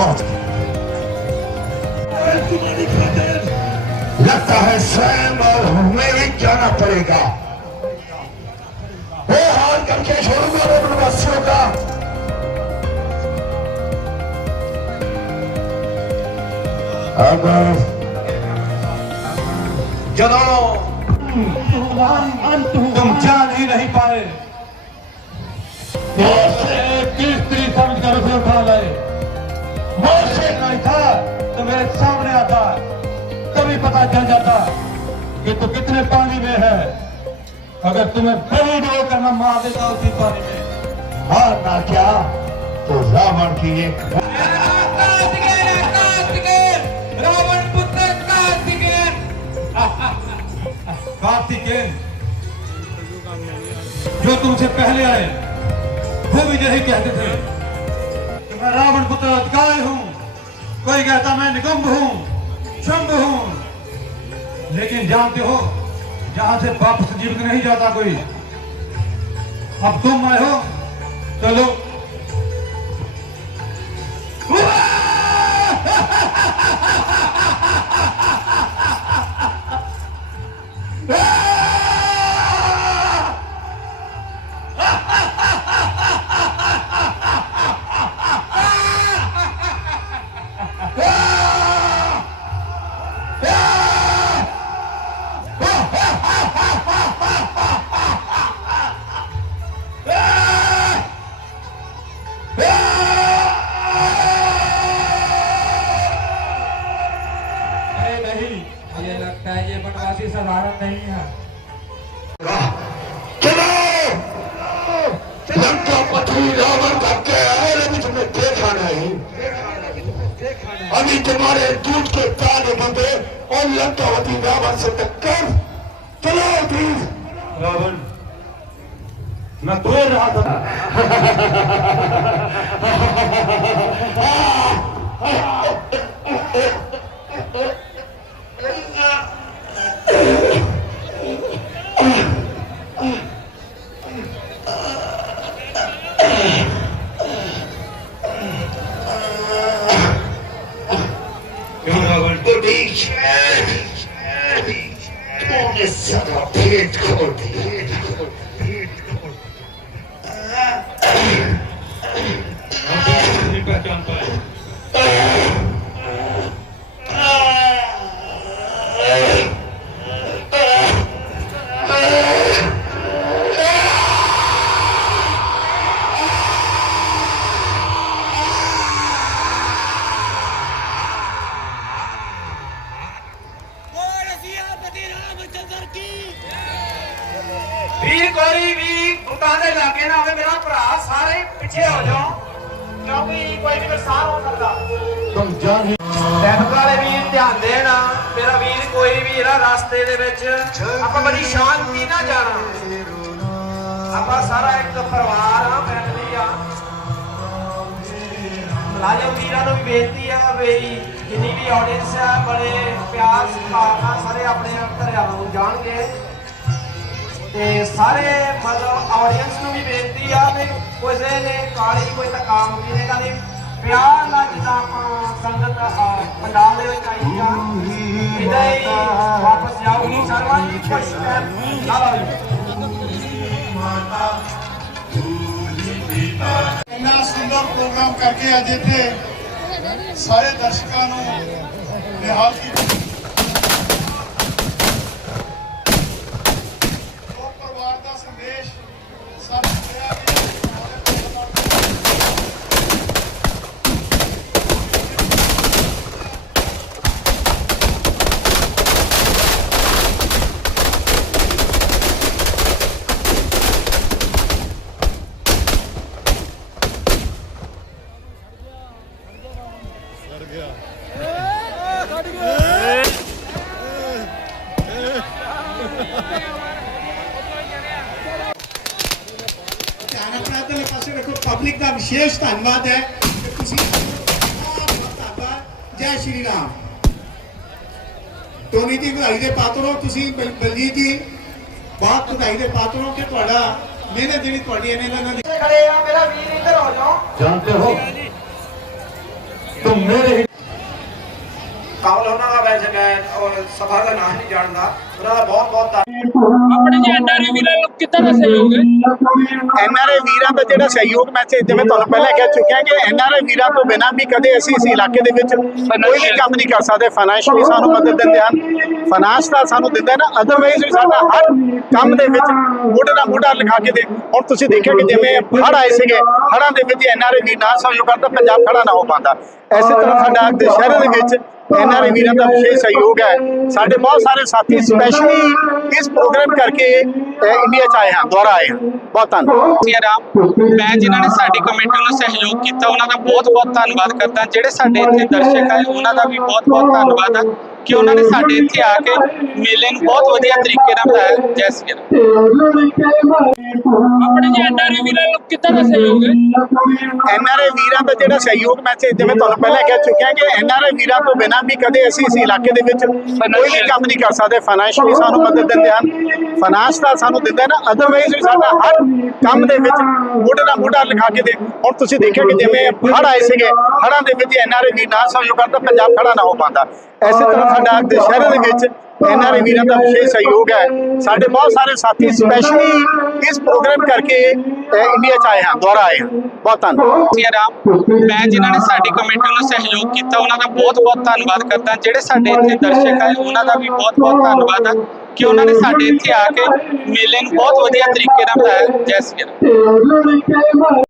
खातिर लगता है स्वयं और हमें जाना पड़ेगा। वो हार करके छोड़ूँगा मैं प्रवासियों का। ਜਦੋਂ तुम जान ही नहीं पाए। कि तू कितने पानी में है? अगर तुम्हें बड़ी डो करना मार देता उसी पानी में। हार ना क्या? तो रावण की एक रावण पुत्र जो तुमसे पहले आए, वो भी यही कहते थे। मैं रावण पुत्र गाय हूँ। कोई कहता मैं निगम्ब हूँ, शंभ हूँ। लेकिन जानते हो जहां से वापस जीवित नहीं जाता कोई अब तुम आए हो चलो ये साधारण नहीं है। चलो लंका पथरी रावण अभी तुमने देखा नहीं अभी तुम्हारे दूध के प्राण बंदे और लंकावती रावण से टक्कर चलो प्लीज़ रावण मैं बोल रहा था। Erbić, Erbić, Erbić, Erbić, ਪਿੱਛੇ ਹੋ ਜਾਓ ਵੀ ਬੇਨਤੀ ਆ ਮੇਰੀ ਜਿੰਨੀ ਵੀ ਆ ਬੜੇ ਪਿਆਰ ਸਤਿਕਾਰ ਨਾਲ ਸਾਰੇ ਆਪਣੇ ਅੰਤਰਿਆਵਾਂ ਜਾਣਗੇ ਤੇ ਸਾਰੇ ਮਜ਼ਾ ਕਾਲੀ ਕੋਈ ਤਾਂ ਕੰਮ ਵੀ ਪਿਆਰ ਨਾਲ ਜਿੱਦਾਂ ਆਪਾਂ ਸੰਗਤ ਆ, ਦੇ ਵਿੱਚ ਆਈ ਆ ਇਦਾਂ ਹੀ ਵਾਪਸ ਜਾਊਗੀ ਸਰਵਾਂ ਦੀ ਖੁਸ਼ ਹੈ। ਚਲੋ ਜੀ। ਇੰਨਾ ਸੁੰਦਰ ਪ੍ਰੋਗਰਾਮ ਕਰਕੇ ਅੱਜ ਇੱਥੇ ਸਾਰੇ ਦਰਸ਼ਕਾਂ ਨੂੰ ਨਿਹਾਲ ਕੀਤਾ ਉਹ ਪਰਿਵਾਰ ਦਾ ਸੰਦੇਸ਼ ਸਾਨੂੰ ਮਿਲਿਆ ਵੀ ਧਿਆਨ ਆਪਣਾ ਇੱਧਰਲੇ ਪਾਸੇ ਰੱਖੋ ਪਬਲਿਕ ਦਾ ਵਿਸ਼ੇਸ਼ ਧੰਨਵਾਦ ਹੈ ਕਿ ਤੁਸੀਂ ਜੈ ਸ਼੍ਰੀ ਰਾਮ। ਟੋਨੀ ਦੀ ਵਧਾਈ ਦੇ ਪਾਤਰ ਹੋ ਤੁਸੀਂ ਬਲਜੀਤ ਜੀ ਬਹੁਤ ਵਧਾਈ ਦੇ ਪਾਤਰ ਹੋ ਕਿ ਤੁਹਾਡਾ ਮਿਹਨਤ ਜਿਹੜੀ ਤੁਹਾਡੀ ਇਹਨੇ ਇਹਨਾਂ ਦੀ ਖੜੇ ਆ ਮੇਰਾ ਵੀਰ ਇੱਧਰ ਹੋ ਜਾਓ। ਜਾਣਦੇ ਹੋ? ਤੁਮ ਮੇਰੇ ही ਕਮਲ ਉਹਨਾਂ ਦਾ ਵੈਸੇ ਮੈਂ ਔਰ ਸਭਾ ਦਾ ਨਾਮ ਨਹੀਂ ਜਾਣਦਾ ਉਹਨਾਂ ਦਾ ਬਹੁਤ ਬਹੁਤ ਆਪਣੇ ਜੀ ਐਨਆਰਆਈ ਵੀਰਾਂ ਨੂੰ ਕਿੱਦਾਂ ਦਾ ਸਹਿਯੋਗ ਹੈ? ਐਨਆਰਆਈ ਵੀਰਾਂ ਦਾ ਜਿਹੜਾ ਸਹਿਯੋਗ ਮੈਂ ਤੇ ਜਿਵੇਂ ਤੁਹਾਨੂੰ ਪਹਿਲਾਂ ਕਹਿ ਚੁੱਕਿਆ ਕਿ ਐਨਆਰਆਈ ਵੀਰਾਂ ਤੋਂ ਬਿਨਾਂ ਵੀ ਕਦੇ ਅਸੀਂ ਇਸ ਇਲਾਕੇ ਦੇ ਵਿੱਚ ਕੋਈ ਵੀ ਕੰਮ ਨਹੀਂ ਕਰ ਸਕਦੇ। ਫਾਈਨੈਂਸ਼ਲੀ ਸਾਨੂੰ ਮਦਦ ਦਿੰਦੇ ਹਨ। ਫਾਈਨਾਂਸ ਦਾ ਸਾਨੂੰ ਦਿੰਦੇ ਨੇ ਅਦਰਵਾਈਜ਼ ਵੀ ਸਾਡਾ ਹਰ ਕੰਮ ਦੇ ਵਿੱਚ ਮੋਢੇ ਨਾਲ ਮੋਢਾ ਲਿਖਾ ਕੇ ਦੇ ਹੁਣ ਤੁਸੀਂ ਦੇਖਿਆ ਕਿ ਜਿਵੇਂ ਹੜ੍ਹ ਆਏ ਸੀਗੇ ਹੜ੍ਹਾਂ ਦੇ ਵਿੱਚ ਐਨਆਰਆਈ ਵੀਰ ਨਾਲ ਸਹਿਯੋਗ ਕਰਦਾ ਪੰਜਾਬ ਖੜਾ ਨਾ ਹੋ ਪਾਉਂਦਾ। ਐਸੇ ਤਰ੍ਹਾਂ ਸਾਡਾ ਦੁਸ਼ਹਿਰੇ ਦੇ ਵਿੱਚ ਐਨਆਰਆਈ ਵੀਰਾਂ ਦਾ ਵਿਸ਼ੇਸ਼ ਸਹਿਯੋਗ ਹੈ। ਸਾਡੇ ਬਹੁਤ ਸਾਰੇ ਸਾਥੀ ਸਪੈਸ਼ਲੀ ਇਸ ਪ੍ਰੋਗਰਾਮ ਕਰਕੇ ਇੰਡੀਆ ਚ ਆਏ ਹਨ ਦੁਆਰਾ ਆਏ ਹਨ ਬਹੁਤ ਧੰਨਵਾਦ। ਰਾਮ ਮੈਂ ਜਿਨ੍ਹਾਂ ਨੇ ਸਾਡੀ ਕਮੇਟੀ ਨੂੰ ਸਹਿਯੋਗ ਕੀਤਾ ਉਹਨਾਂ ਦਾ ਬਹੁਤ ਬਹੁਤ ਧੰਨਵਾਦ ਕਰਦਾ। ਜਿਹੜੇ ਸਾਡੇ ਇੱਥੇ ਦਰਸ਼ਕ ਆਏ ਉਹਨਾਂ ਦਾ ਵੀ ਬਹੁਤ ਬਹੁਤ ਧੰਨਵਾਦ ਹੈ ਕਿ ਉਹਨਾਂ ਨੇ ਸਾਡੇ ਇੱਥੇ ਆ ਕੇ ਮੇਲੇ ਨੂੰ ਬਹੁਤ ਵਧੀਆ ਤਰੀਕੇ ਨਾਲ ਮਨਾਇਆ। ਜੈ ਸਿਆ ਰਾਮ ਆਪਣੇ ਜੀ ਐਨਆਰਆਈ ਨੂੰ ਕਿੱਦਾਂ ਦਾ ਸਹਿਯੋਗ ਹੈ ਐਨਆਰਆਈ ਵੀਰਾਂ ਦਾ ਜਿਹੜਾ ਸਹਿਯੋਗ ਮੈਂ ਤੇ ਜਿਵੇਂ ਤੁਹਾਨੂੰ ਪਹਿਲਾਂ ਕਹਿ ਚੁੱਕਿਆ ਕਿ ਐਨਆਰਆਈ ਵੀਰਾਂ ਤੋਂ ਬਿਨਾਂ ਵੀ ਕਦੇ ਅਸੀਂ ਇਸ ਇਲਾਕੇ ਦੇ ਵਿੱਚ ਕੋਈ ਵੀ ਕੰਮ ਨਹੀਂ ਕਰ ਸਕਦੇ। ਫਾਈਨੈਂਸ਼ਲੀ ਸਾਨੂੰ ਮਦਦ ਦਿੰਦੇ ਹਨ। ਫਾਈਨਾਂਸ ਦਾ ਸਾਨੂੰ ਦਿੰਦੇ ਨੇ ਅਦਰਵਾਈਜ਼ ਵੀ ਸਾਡਾ ਹਰ ਕੰਮ ਦੇ ਵਿੱਚ ਮੋਢੇ ਨਾਲ ਮੋਢਾ ਲਿਖਾ ਕੇ ਦੇ। ਹੁਣ ਤੁਸੀਂ ਦੇਖਿਆ ਕਿ ਜਿਵੇਂ ਹੜ੍ਹ ਆਏ ਸੀਗੇ ਹੜ੍ਹਾਂ ਦੇ ਵਿੱਚ ਐਨਆਰਆਈ ਵੀਰ ਨਾਲ ਸਹਿਯੋਗ ਕਰਦਾ ਪੰਜਾਬ ਖੜਾ ਨਾ ਹੋ ਪਾਉਂਦਾ। ਐਸੇ ਤਰ੍ਹਾਂ ਸਾਡਾ ਦੁਸ਼ਹਿਰੇ ਦੇ ਵਿੱਚ ਐਨਆਰਆਈ ਵੀਰਾਂ ਦਾ ਵਿਸ਼ੇਸ਼ ਸਹਿਯੋਗ ਹੈ। ਸਾਡੇ ਬਹੁਤ ਸਾਰੇ ਸਾਥੀ ਸਪੈਸ਼ਲੀ ਇਸ ਪ੍ਰੋਗਰਾਮ ਕਰਕੇ ਅਹ, ਇੰਡੀਆ ਚ ਆਏ ਹਨ ਦੁਆਰਾ ਆਏ ਹਨ ਬਹੁਤ ਧੰਨਵਾਦ। ਰਾਮ ਮੈਂ ਜਿਨ੍ਹਾਂ ਨੇ ਸਾਡੀ ਕਮੇਟੀ ਨੂੰ ਸਹਿਯੋਗ ਕੀਤਾ ਉਹਨਾਂ ਦਾ ਬਹੁਤ ਬਹੁਤ ਧੰਨਵਾਦ ਕਰਦਾ। ਜਿਹੜੇ ਸਾਡੇ ਇੱਥੇ ਦਰਸ਼ਕ ਆਏ ਉਹਨਾਂ ਦਾ ਵੀ ਬਹੁਤ ਬਹੁਤ ਧੰਨਵਾਦ ਹੈ ਕਿ ਉਹਨਾਂ ਨੇ ਸਾਡੇ ਇੱਥੇ ਆ ਕੇ ਮੇਲੇ ਨੂੰ ਬਹੁਤ ਵਧੀਆ ਤਰੀਕੇ ਨਾਲ ਮਨਾਇਆ। ਜੈ ਸ੍ਰੀ ਰਾਮ